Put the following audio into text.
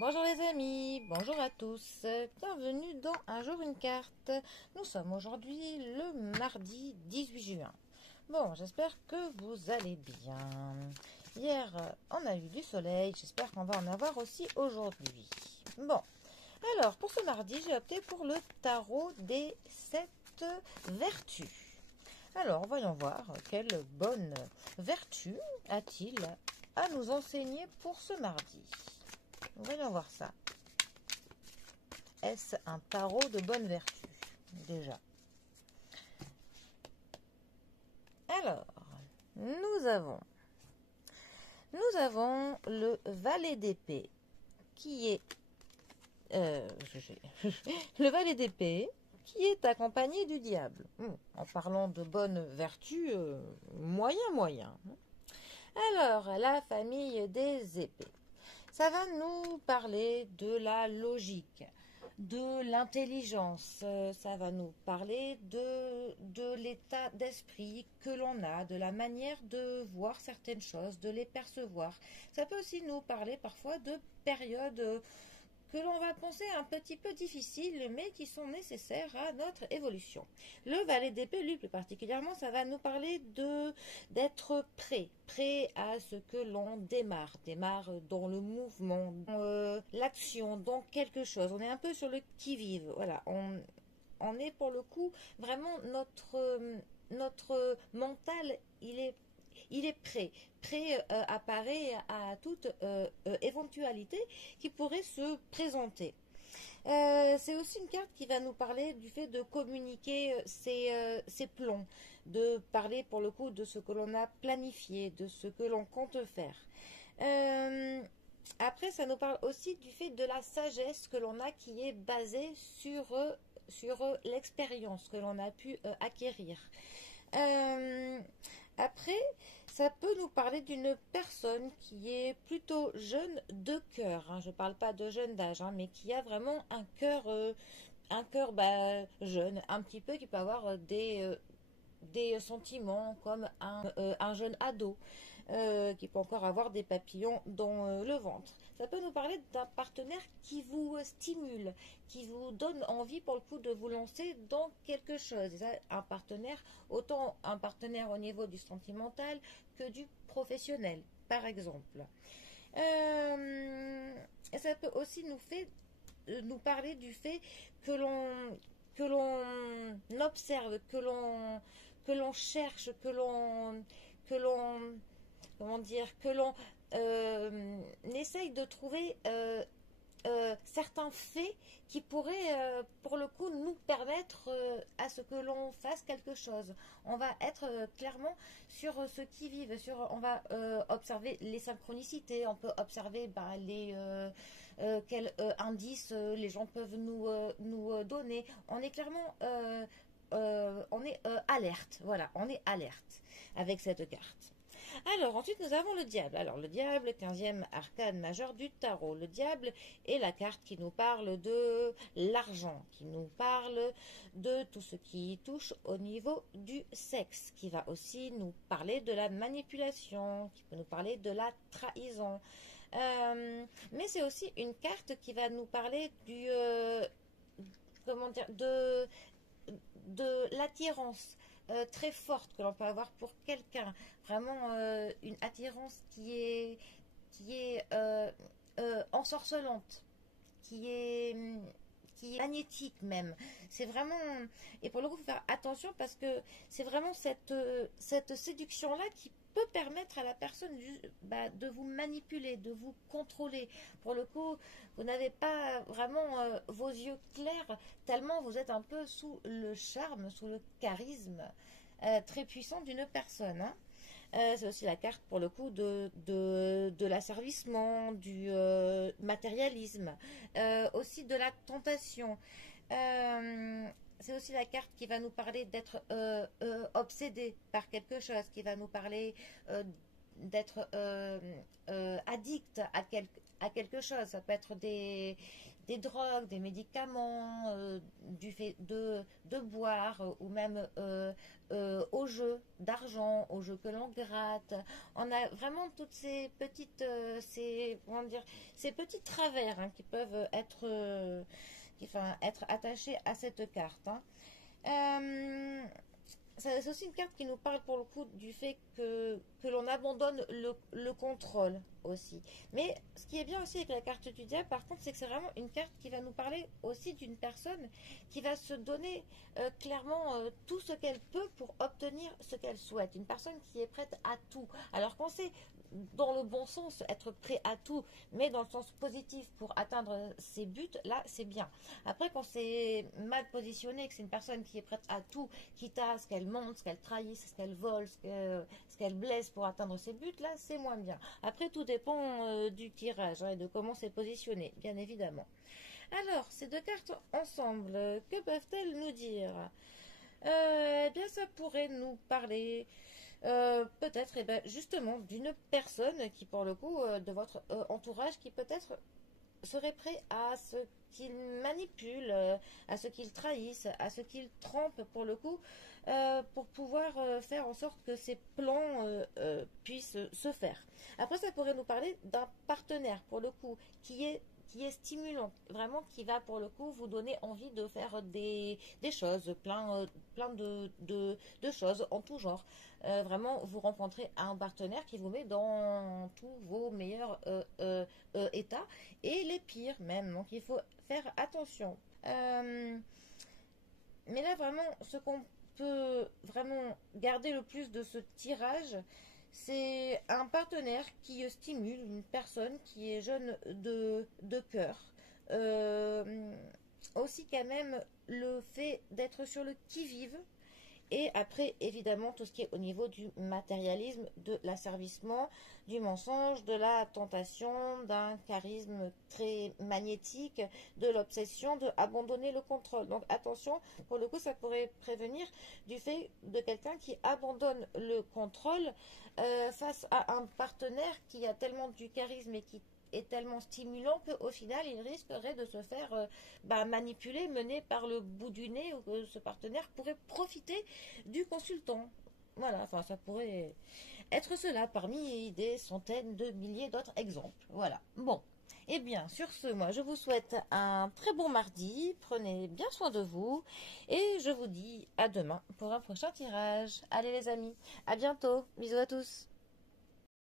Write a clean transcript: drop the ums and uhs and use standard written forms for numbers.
Bonjour les amis, bonjour à tous, bienvenue dans Un jour une carte. Nous sommes aujourd'hui le mardi 18 juin. Bon, j'espère que vous allez bien. Hier, on a eu du soleil, j'espère qu'on va en avoir aussi aujourd'hui. Bon, alors pour ce mardi, j'ai opté pour le tarot des 7 vertus. Alors, voyons voir quelle bonne vertu a-t-il à nous enseigner pour ce mardi. Voyons voir ça. Est-ce un tarot de bonne vertu? Déjà. Alors, nous avons le valet d'épée qui est le valet d'épée qui est accompagné du diable. En parlant de bonne vertu, moyen. Alors, la famille des épées. Ça va nous parler de la logique, de l'intelligence, ça va nous parler de l'état d'esprit que l'on a, de la manière de voir certaines choses, de les percevoir. Ça peut aussi nous parler parfois de périodes que l'on va penser un petit peu difficiles, mais qui sont nécessaires à notre évolution. Le valet d'épée, lui, plus particulièrement, ça va nous parler d'être prêt à ce que l'on démarre dans le mouvement, dans l'action, dans quelque chose. On est un peu sur le qui-vive, voilà, on est pour le coup, vraiment notre mental, il est prêt à parer à toute éventualité qui pourrait se présenter. C'est aussi une carte qui va nous parler du fait de communiquer ses plans, de parler pour le coup de ce que l'on a planifié, de ce que l'on compte faire. Après, ça nous parle aussi du fait de la sagesse que l'on a qui est basée sur l'expérience que l'on a pu acquérir. Après, ça peut nous parler d'une personne qui est plutôt jeune de cœur. Je ne parle pas de jeune d'âge, mais qui a vraiment un cœur jeune, un petit peu, qui peut avoir des sentiments comme un jeune ado, qui peut encore avoir des papillons dans le ventre. Ça peut nous parler d'un partenaire qui vous stimule, qui vous donne envie pour le coup de vous lancer dans quelque chose. Un partenaire, autant un partenaire au niveau du sentimental que du professionnel, par exemple. Ça peut aussi nous parler du fait que l'on observe, que l'on cherche, que l'on comment dire, que l'on essaye de trouver certains faits qui pourraient, pour le coup, nous permettre à ce que l'on fasse quelque chose. On va être clairement sur ce qui vive, on va observer les synchronicités, on peut observer quels indices les gens peuvent nous donner. On est clairement alerte, voilà, on est alerte avec cette carte. Alors, ensuite, nous avons le diable. Alors, le diable, 15e arcane majeur du tarot. Le diable est la carte qui nous parle de l'argent, qui nous parle de tout ce qui touche au niveau du sexe, qui va aussi nous parler de la manipulation, qui peut nous parler de la trahison. Mais c'est aussi une carte qui va nous parler comment dire, de l'attirance très forte que l'on peut avoir pour quelqu'un. Vraiment une attirance qui est ensorcelante, qui est magnétique même. C'est vraiment... Et pour le coup, il faut faire attention parce que c'est vraiment cette séduction-là qui peut permettre à la personne de vous manipuler, de vous contrôler. Pour le coup, vous n'avez pas vraiment vos yeux clairs, tellement vous êtes un peu sous le charme, sous le charisme très puissant d'une personne. C'est aussi la carte pour le coup de l'asservissement, du matérialisme, aussi de la tentation. C'est aussi la carte qui va nous parler d'être obsédé par quelque chose, qui va nous parler d'être addict à quelque chose. Ça peut être des drogues, des médicaments, du fait de boire, ou même au jeu d'argent, au jeu que l'on gratte. On a vraiment toutes ces petites, comment dire, ces petits travers, hein, qui peuvent être, être attachés à cette carte, hein. Euh, c'est aussi une carte qui nous parle pour le coup du fait que l'on abandonne le contrôle aussi. Mais ce qui est bien aussi avec la carte du diable, par contre, c'est que c'est vraiment une carte qui va nous parler aussi d'une personne qui va se donner clairement tout ce qu'elle peut pour obtenir ce qu'elle souhaite. Une personne qui est prête à tout. Alors qu'on sait dans le bon sens être prêt à tout, mais dans le sens positif pour atteindre ses buts, là c'est bien. Après, quand c'est mal positionné, que c'est une personne qui est prête à tout, quitte à ce qu'elle monte, ce qu'elle trahisse, ce qu'elle vole, ce qu'elle blesse pour atteindre ses buts, là c'est moins bien. Après, tout dépend du tirage, hein, et de comment c'est positionné, bien évidemment. Alors, ces deux cartes ensemble, que peuvent-elles nous dire? Eh bien, ça pourrait nous parler peut-être, eh ben, justement, d'une personne qui, pour le coup, de votre entourage, qui peut-être serait prêt à ce qu'il manipule, à ce qu'il trahisse, à ce qu'il trempe, pour le coup, pour pouvoir faire en sorte que ses plans puissent se faire. Après, ça pourrait nous parler d'un partenaire, pour le coup, qui est stimulant, vraiment qui va pour le coup vous donner envie de faire des choses, plein de choses en tout genre. Vraiment, vous rencontrez un partenaire qui vous met dans tous vos meilleurs états et les pires même, donc il faut faire attention. Mais là vraiment, ce qu'on peut vraiment garder le plus de ce tirage, c'est un partenaire qui stimule une personne qui est jeune de cœur. Euh, Aussi quand même le fait d'être sur le qui-vive. Et après, évidemment, tout ce qui est au niveau du matérialisme, de l'asservissement, du mensonge, de la tentation, d'un charisme très magnétique, de l'obsession, de abandonner le contrôle. Donc attention, pour le coup, ça pourrait prévenir du fait de quelqu'un qui abandonne le contrôle face à un partenaire qui a tellement du charisme et qui est tellement stimulant qu'au final il risquerait de se faire manipuler, mener par le bout du nez, ou que ce partenaire pourrait profiter du consultant. Voilà, enfin ça pourrait être cela parmi des centaines de milliers d'autres exemples. Voilà. Bon. Eh bien, sur ce, moi, je vous souhaite un très bon mardi. Prenez bien soin de vous. Et je vous dis à demain pour un prochain tirage. Allez les amis, à bientôt. Bisous à tous.